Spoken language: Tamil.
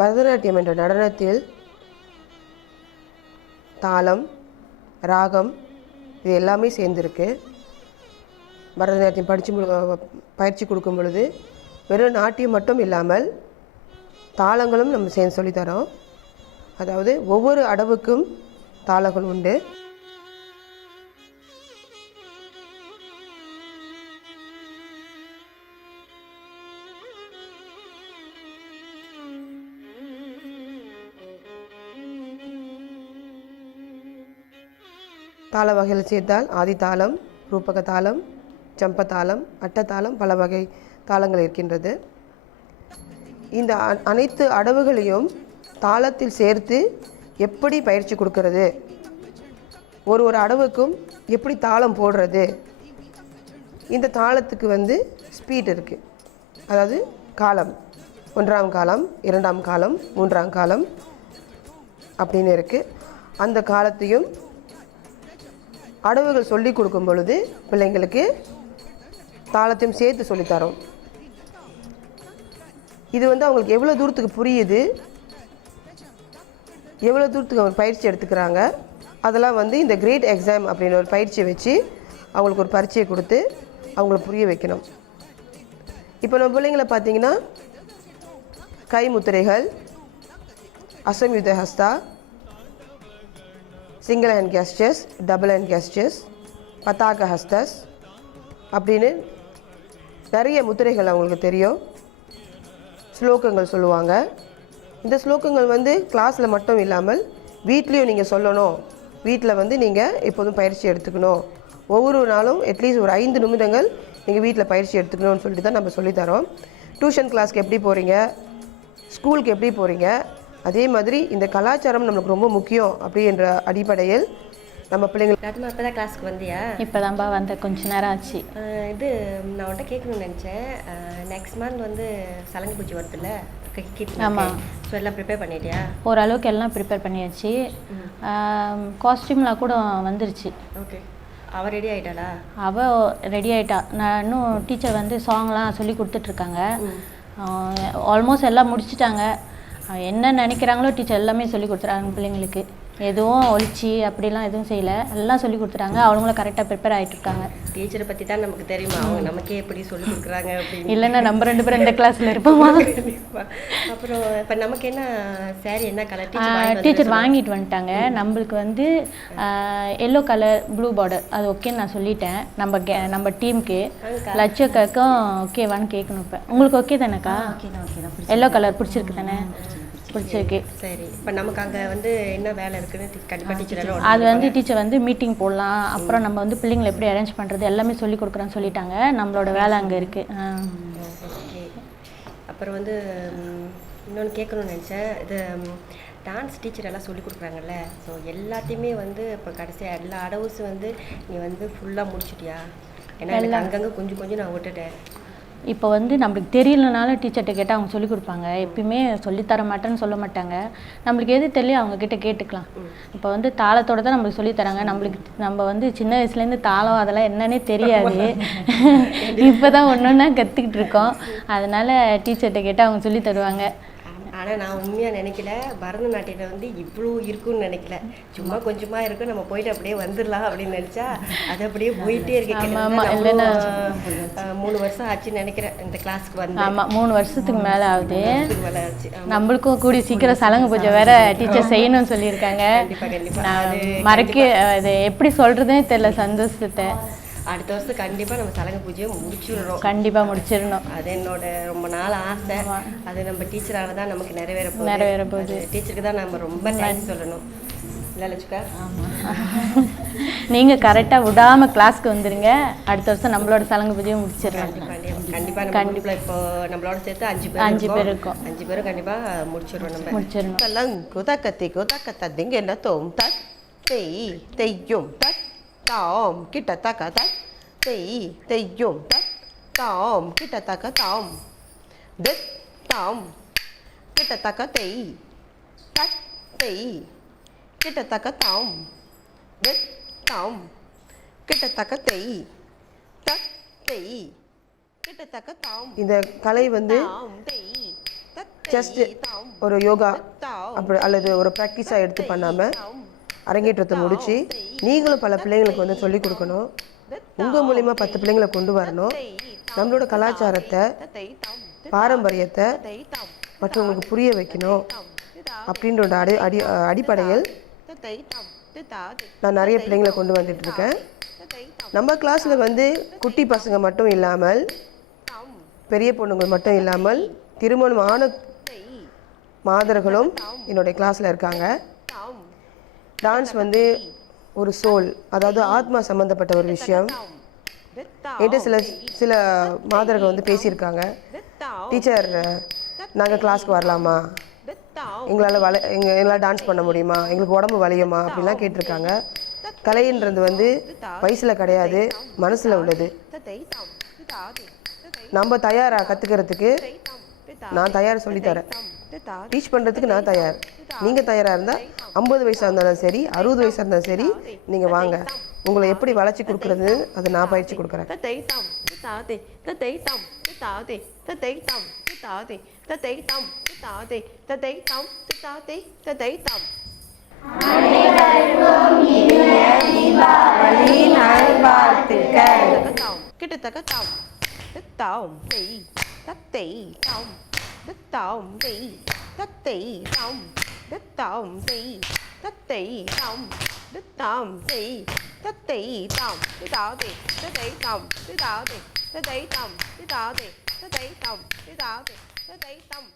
பரதநாட்டியம் என்ற நடனத்தில் தாளம், ராகம் இது எல்லாமே சேர்ந்துருக்கு. பரதநாட்டியம் பயிற்சி கொடுக்கும் பொழுது வெறும் நாட்டியம் மட்டும் இல்லாமல் தாளங்களும் நம்ம சேர்ந்து சொல்லித்தரோம். அதாவது ஒவ்வொரு அடவுக்கும் தாளங்கள் உண்டு. தாள வகையில் சேர்த்தால் ஆதி தாளம், ரூபக தாளம், சம்பதாளம், அட்டத்தாளம், பல வகை தாளங்கள் இருக்கின்றது. இந்த அனைத்து அடவுகளையும் தாளத்தில் சேர்த்து எப்படி பயிற்சி கொடுக்கறது, ஒரு அடவுக்கும் எப்படி தாளம் போடுறது, இந்த தாளத்துக்கு ஸ்பீட் இருக்குது. அதாவது காலம், 1ஆம் காலம், 2ஆம் காலம், 3ஆம் காலம் அப்படின்னு இருக்குது. அந்த காலத்தையும் அடவுகள் சொல்லி கொடுக்கும் பொழுது பிள்ளைங்களுக்கு தாளத்தையும் சேர்த்து சொல்லித்தரோம். இது அவங்களுக்கு எவ்வளோ தூரத்துக்கு புரியுது, எவ்வளோ தூரத்துக்கு அவங்க பயிற்சி எடுத்துக்கிறாங்க, அதெல்லாம் இந்த கிரேட் எக்ஸாம் அப்படின்னு ஒரு பயிற்சியை வச்சு அவங்களுக்கு ஒரு பரீட்சையை கொடுத்து அவங்கள புரிய வைக்கணும். இப்போ நம்ம பிள்ளைங்களை பார்த்திங்கன்னா கை முத்திரைகள், அசம்யுத ஹஸ்தா, single hand gestures, double hand gestures, பதாக ஹஸ்தஸ் அப்படின்னு நிறைய முத்திரைகள் அவங்களுக்கு தெரியும். ஸ்லோகங்கள் சொல்லுவாங்க. இந்த ஸ்லோகங்கள் கிளாஸில் மட்டும் இல்லாமல் வீட்லேயும் நீங்கள் சொல்லணும். வீட்டில் நீங்கள் எப்போதும் பயிற்சி எடுத்துக்கணும். ஒவ்வொரு நாளும் அட்லீஸ்ட் ஒரு 5 நிமிடங்கள் நீங்கள் வீட்டில் பயிற்சி எடுத்துக்கணும்னு சொல்லிட்டு தான் நம்ம சொல்லித்தரோம். டியூஷன் கிளாஸ்க்கு எப்படி போகிறீங்க, ஸ்கூலுக்கு எப்படி போகிறீங்க, அதே மாதிரி இந்த கலாச்சாரம் நமக்கு ரொம்ப முக்கியம் அப்படின்ற அடிப்படையில் நம்ம பிள்ளைங்கள். இப்போ தான் கிளாஸ்க்கு வந்தியா? இப்போ தான்ப்பா வந்தேன், கொஞ்சம் நேரம் ஆச்சு. இது நான் உன்ட்ட கேட்கணும்னு நினச்சேன். நெக்ஸ்ட் மந்த் சலங்கை பூச்சி வருதுல்ல, ஆமாம். ஸோ எல்லாம் ப்ரிப்பேர் பண்ணிட்டியா? ஓரளவுக்கு எல்லாம் ப்ரிப்பேர் பண்ணியாச்சு. காஸ்டியூம்லாம் கூட வந்துருச்சு. ஓகே. அவள் ரெடி ஆகிட்டாளா? அவள் ரெடி ஆகிட்டா. நான் இன்னும் டீச்சர் சாங்லாம் சொல்லி கொடுத்துட்ருக்காங்க. ஆல்மோஸ்ட் எல்லாம் முடிச்சிட்டாங்க. என்ன நினைக்கிறாங்களோ டீச்சர் எல்லாமே சொல்லி கொடுத்துறாங்க பிள்ளைங்களுக்கு. எதுவும் ஒழிச்சு அப்படிலாம் எதுவும் செய்யலை, எல்லாம் சொல்லி கொடுத்துட்டாங்க. அவங்களும் கரெக்டாக ப்ரிப்பேர் ஆகிட்டு இருக்காங்க. டீச்சரை பற்றி தான் நமக்கு தெரியுமா, அவங்க நமக்கே எப்படி சொல்லி கொடுக்குறாங்க அப்படின்னு. இல்லைன்னா நம்ம 2 பேரும் இந்த கிளாஸில் இருப்போமா? அப்புறம் இப்போ நமக்கு என்ன சாரி, என்ன கலர்? டீச்சர் வாங்கிட்டு வந்துட்டாங்க. நம்மளுக்கு எல்லோ கலர் ப்ளூ பார்டர் அது ஓகேன்னு நான் சொல்லிட்டேன். நம்ம டீமுக்கு லட்சக்காக்கும் ஓகேவான்னு கேட்கணும். இப்போ உங்களுக்கு ஓகே தானேக்கா? எல்லோ கலர் பிடிச்சிருக்கு தானே? பிடிச்சிருக்கு. சரி. இப்போ நமக்கு அங்கே என்ன வேலை இருக்குன்னு கண்டிப்பாக டீச்சர் அது டீச்சர் மீட்டிங் போடலாம். அப்புறம் நம்ம பிள்ளைங்களை எப்படி அரேஞ்ச் பண்ணுறது எல்லாமே சொல்லி கொடுக்குறேன்னு சொல்லிட்டாங்க. நம்மளோட வேலை அங்கே இருக்குது. ஓகே. அப்புறம் இன்னொன்று கேட்கணும்னு நினச்சேன். இது டான்ஸ் டீச்சர் எல்லாம் சொல்லி கொடுக்குறாங்கல்ல, ஸோ எல்லாத்தையுமே இப்போ கடைசியாக எல்லா அடவுஸும் நீ ஃபுல்லாக முடிச்சிட்டியா? ஏன்னா எனக்கு அங்கங்கே கொஞ்சம் நான் விட்டுட்டேன். இப்போ நம்மளுக்கு தெரியலனாலும் டீச்சர்கிட்ட கேட்டால் அவங்க சொல்லிக் கொடுப்பாங்க. எப்பயுமே சொல்லித்தர மாட்டேன்னு சொல்ல மாட்டாங்க. நம்மளுக்கு எது தெரியல அவங்கக்கிட்ட கேட்டுக்கலாம். இப்போ தாளத்தோடு தான் நம்மளுக்கு சொல்லித்தராங்க. நம்ம சின்ன வயசுலேருந்து தாளம் அதெல்லாம் என்னன்னே தெரியாது. இப்போ தான் ஒன்றா கற்றுக்கிட்டு இருக்கோம். அதனால் டீச்சர்கிட்ட கேட்டால் அவங்க சொல்லி தருவாங்க. ஆனால் நான் உண்மையாக நினைக்கல, பரதநாட்டியம் இவ்வளோ இருக்குன்னு நினைக்கல. சும்மா கொஞ்சமாக இருக்கும், நம்ம போயிட்டு அப்படியே வந்துடலாம் அப்படின்னு நினச்சா அது அப்படியே போயிட்டே இருக்கேன். 3 வருஷம் ஆச்சுன்னு நினைக்கிறேன் இந்த கிளாஸ்க்கு வந்து. ஆமாம், 3 வருஷத்துக்கு மேலே ஆகுது. நம்மளுக்கும் கூடி சீக்கிரம் சலங்கு பூஜை வேற டீச்சர் செய்யணும்னு சொல்லியிருக்காங்க. மறக்க அது எப்படி சொல்கிறதுனே தெரியல சந்தோஷத்தை. அடுத்த வருஷம் கண்டிப்பாக நம்ம சலங்கை பூஜையை முடிச்சிடுறோம். கண்டிப்பாக முடிச்சிடணும். அது என்னோட ரொம்ப நாள் ஆசை. அது நம்ம டீச்சரால் தான் நமக்கு நிறைவேற போகுது. டீச்சருக்கு தான் நம்ம ரொம்ப தேங்க்ஸ் சொல்லணும். இல்லை லட்சுக்கா? ஆமாம். நீங்கள் கரெக்டாக விடாமல் கிளாஸ்க்கு வந்துடுங்க. அடுத்த வருஷம் நம்மளோட சலங்கை பூஜையை முடிச்சிடலாம். கண்டிப்பாக இப்போ நம்மளோட சேர்த்து 5 பேர் இருக்கோம். 5 பேரும் கண்டிப்பாக முடிச்சிடணும். சலங்கு தக்கத்தி தக்கத்திங்க என்ன தோம் தத் தெய்யும் தத் தாம் கிட்ட தக்க தத் தெய்யும் தத் தாம் கிட்ட தக்க தாம் தித் தாம் கிட்ட தக்க தத் கிட்ட தக்க தாம் தித் தாம் கிட்டத்தக்க தெய் தத் தெய் கிட்டத்தக்க தாம் இந்த கலை வந்து தாம் தெய் தத் ஜஸ்ட் தெய் தாம் ஒரு யோகா தாம் அப்படி அல்லது ஒரு ப்ராக்டிஸாக எடுத்து பண்ணாமல் அரங்கேற்றத்தை முடித்து நீங்களும் பல பிள்ளைங்களுக்கு வந்து சொல்லிக் கொடுக்கணும். உங்கள் மூலிமா 10 பிள்ளைங்களை கொண்டு வரணும். நம்மளோட கலாச்சாரத்தை பாரம்பரியத்தை மற்றவங்களுக்கு புரிய வைக்கணும் அப்படின்ற ஒரு அடிப்படையில் நான் நிறைய பிள்ளைங்களை கொண்டு வந்துட்டுருக்கேன். நம்ம கிளாஸில் வந்து குட்டி பசங்க மட்டும் இல்லாமல் பெரிய பொண்ணுங்கள் மட்டும் இல்லாமல் திருமணம் ஆன மாதர்களும் என்னுடைய கிளாஸில் இருக்காங்க. டான்ஸ் வந்து ஒரு சோல், அதாவது ஆத்மா சம்மந்தப்பட்ட ஒரு விஷயம். என்கிட்ட சில மாதர்கள் வந்து பேசியிருக்காங்க, டீச்சர் நாங்கள் கிளாஸ்க்கு வரலாமா, எங்களால் டான்ஸ் பண்ண முடியுமா, எங்களுக்கு உடம்பு வலியுமா அப்படிலாம் கேட்டிருக்காங்க. கலைன்றது வந்து வயசில் கிடையாது, மனசில் உள்ளது. நம்ம தயாராக கற்றுக்கிறதுக்கு நான் தயார் சொல்லித்தரேன், டீச் பண்ணுறதுக்கு நான் தயார். நீங்கள் தயாராக இருந்தால் 50 வயசாக இருந்தாலும் சரி, 60 வயசாக இருந்தாலும் சரி, நீங்கள் வாங்க. உங்களை எப்படி வளர்ச்சி கொடுக்குறது அதை நான் பயிற்சி கொடுக்குறேன். கிட்டத்தக்க தாம் தாம் தெய் தத்தை தாம் தாம் தெய் தத்தை தாம் தாம் தெய் தத்தை தாம் தாம் தெய் தத்தை தாம் தாதே தத்தை தாம் தாதே தத்தை தாம் தாதே தத்தை தாம் தாதே தத்தை தாம்